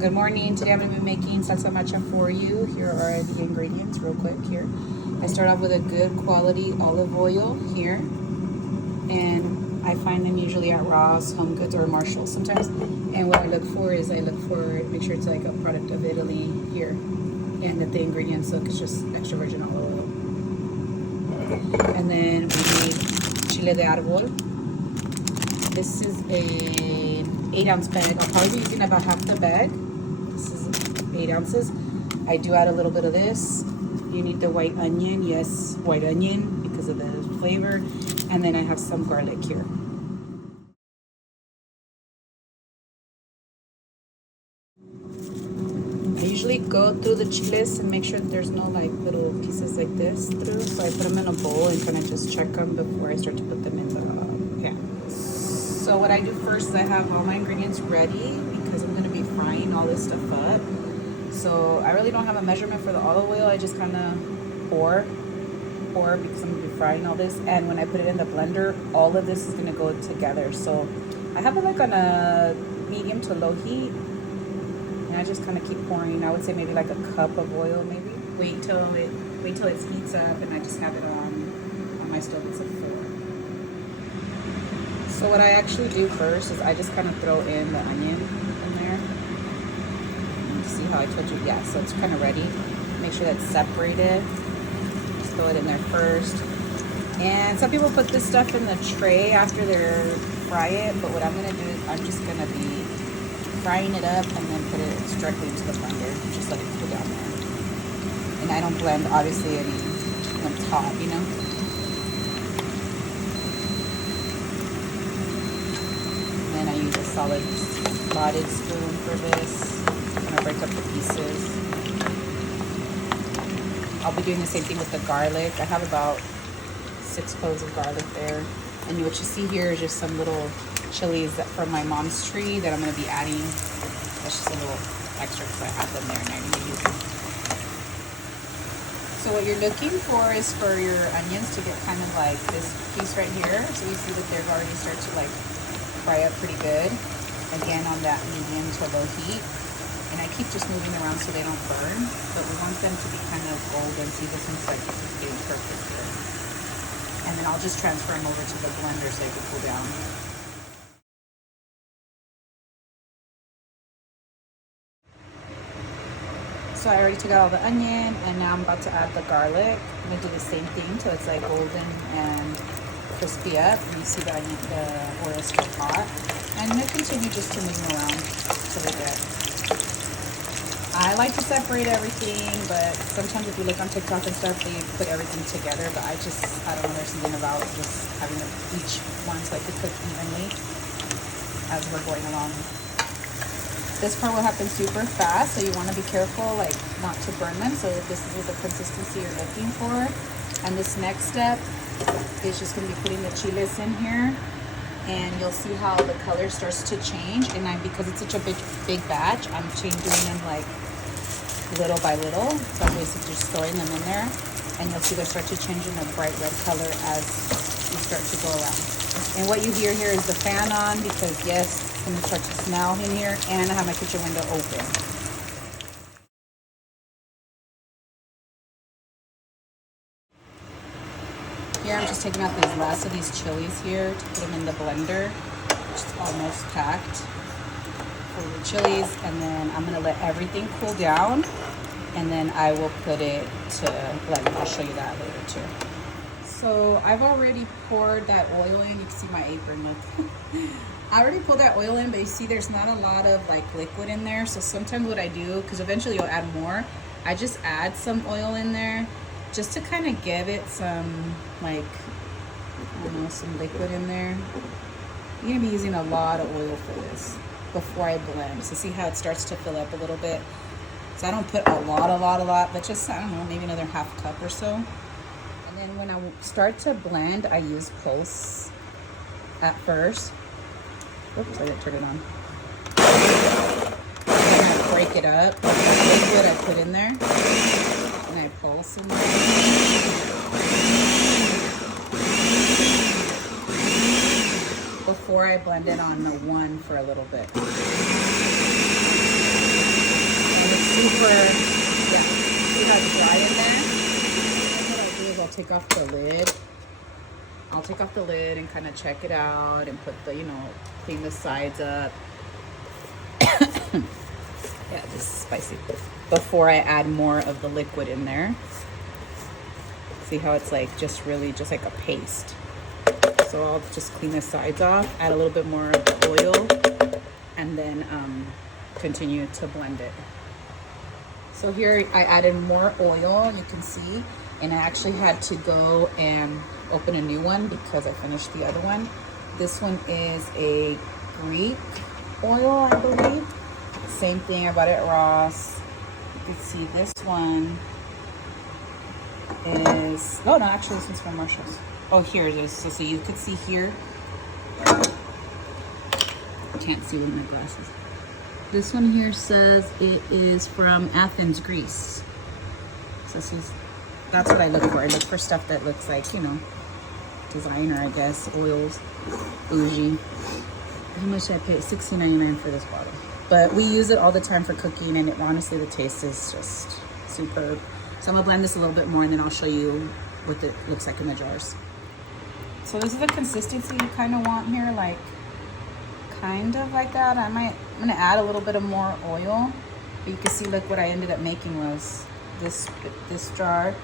Good morning. Today I'm going to be making salsa macha for you. Here are the ingredients real quick here. I start off with a good quality olive oil here. And I find them usually at Ross, Home Goods, or Marshalls sometimes. And what I look for is make sure it's like a product of Italy here. And that the ingredients look, it's just extra virgin olive oil. And then we need chile de árbol. This is an 8-ounce bag. I'll probably be using about half the bag. This is 8 ounces. I do add a little bit of this. You need the white onion. Yes, white onion because of the flavor. And then I have some garlic here. I usually go through the chiles and make sure that there's no like little pieces like this through. So I put them in a bowl and kind of just check them before I start to put them in the pan. So what I do first is I have all my ingredients ready because I'm going to be frying all this stuff up. So I really don't have a measurement for the olive oil. I just kind of pour because I'm going to be frying all this. And when I put it in the blender, all of this is going to go together. So I have it like on a medium to low heat. And I just kind of keep pouring. I would say maybe like a cup of oil maybe. Wait till it heats up, and I just have it on my stove. It's a 4. So what I actually do first is I just kind of throw in the onion in there. You see how I told you? Yeah, so it's kind of ready. Make sure that's separated. Just throw it in there first. And some people put this stuff in the tray after they fry it, but what I'm going to do is I'm just going to be frying it up and then put it directly into the blender. Just let it cool down there. And I don't blend, obviously, any on top, you know? And then I use a solid slotted spoon for this. I'm gonna break up the pieces. I'll be doing the same thing with the garlic. I have about 6 cloves of garlic there. And what you see here is just some little chilies from my mom's tree that I'm going to be adding. That's just a little extra because I have them there and I need to use them. So what you're looking for is for your onions to get kind of like this piece right here. So you see that they've already started to like fry up pretty good. Again, on that medium to low heat. And I keep just moving around so they don't burn. But we want them to be kind of golden. See, this one's like getting perfect here. And then I'll just transfer them over to the blender so they can cool down. So I already took out all the onion, and now I'm about to add the garlic. I'm gonna do the same thing till it's like golden and crispy up. And you see the oil still hot. And I'm gonna continue just to move them around till they get. I like to separate everything, but sometimes if you look on TikTok and stuff, they put everything together. But I don't know, there's something about just having each one so I could cook evenly as we're going along. This part will happen super fast, so you want to be careful, like not to burn them. So if this is the consistency you're looking for. And this next step is just going to be putting the chiles in here, and you'll see how the color starts to change. And because it's such a big batch, I'm doing them like little by little. So I'm basically just throwing them in there, and you'll see they start to change in a bright red color as you start to go around. And what you hear here is the fan on because yes, it's going to start to smell in here, and I have my kitchen window open. Here I'm just taking out these last of these chilies here to put them in the blender. It's almost packed for the chilies, and then I'm going to let everything cool down, and then I will put it to blend. I'll show you that later too. So I've already poured that oil in. You can see my apron, look. I already pulled that oil in, but you see there's not a lot of like liquid in there. So sometimes what I do, because eventually you'll add more, I just add some oil in there just to kind of give it some like, I don't know, some liquid in there. You're gonna be using a lot of oil for this before I blend. So see how it starts to fill up a little bit. So I don't put a lot, but just, I don't know, maybe another half cup or so. And then when I start to blend, I use pulse at first. Oops, I didn't turn it on. And I break it up. The liquid I put in there, and I pulse in there. Before I blend it on the one for a little bit. yeah, see how it's dry in there? What I'll do is I'll take off the lid. I'll take off the lid and kind of check it out and put the, clean the sides up. Yeah, this is spicy. Before I add more of the liquid in there. See how it's like just really just like a paste. So I'll just clean the sides off, add a little bit more of the oil, and then continue to blend it. So here I added more oil, you can see, and I actually had to go and open a new one because I finished the other one. This one is a Greek oil, I believe. Same thing, I bought it at Ross. You can see this one is, oh no, actually this one's from Marshall's. Oh, here it is. So you could see here. I can't see with my glasses. This one here says it is from Athens, Greece. So that's what I look for. I look for stuff that looks like, designer, I guess, oils, bougie. How much did I pay? $16.99 for this bottle. But we use it all the time for cooking, and honestly, the taste is just superb. So I'm gonna blend this a little bit more, and then I'll show you what it looks like in the jars. So this is the consistency you kind of want here, like kind of like that. I'm gonna add a little bit of more oil, but you can see like what I ended up making was this jar,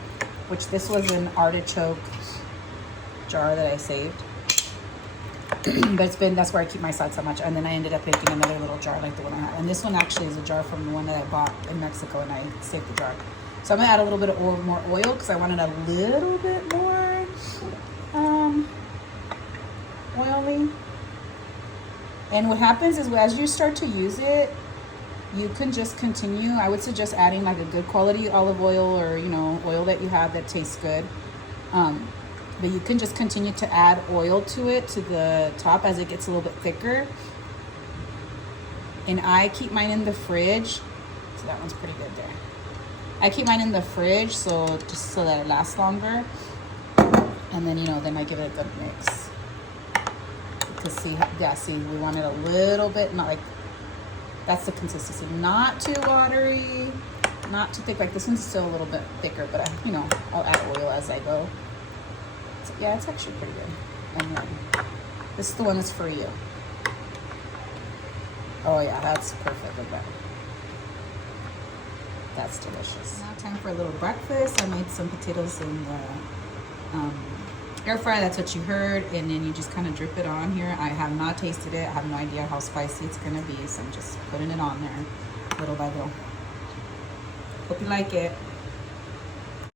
which this was an artichoke jar that I saved. But that's where I keep my salsa much. And then I ended up making another little jar like the one I had. And this one actually is a jar from the one that I bought in Mexico, and I saved the jar. So I'm gonna add a little bit of more oil because I wanted a little bit more oily. And what happens is as you start to use it, you can just continue. I would suggest adding like a good quality olive oil or oil that you have that tastes good. But you can just continue to add oil to it to the top as it gets a little bit thicker. And I keep mine in the fridge. So that one's pretty good there. I keep mine in the fridge just so that it lasts longer. And then then I give it a good mix. Because see, we want it a little bit, not like, that's the consistency. Not too watery, not too thick. Like this one's still a little bit thicker, but I'll add oil as I go. So, yeah, it's actually pretty good. And then this is the one that's for you. Oh yeah, that's perfect. Look at that. That's delicious. Now time for a little breakfast. I made some potatoes in the air fryer. That's what you heard. And then you just kind of drip it on here. I have not tasted it. I have no idea how spicy it's gonna be, so I'm just putting it on there little by little. Hope you like it.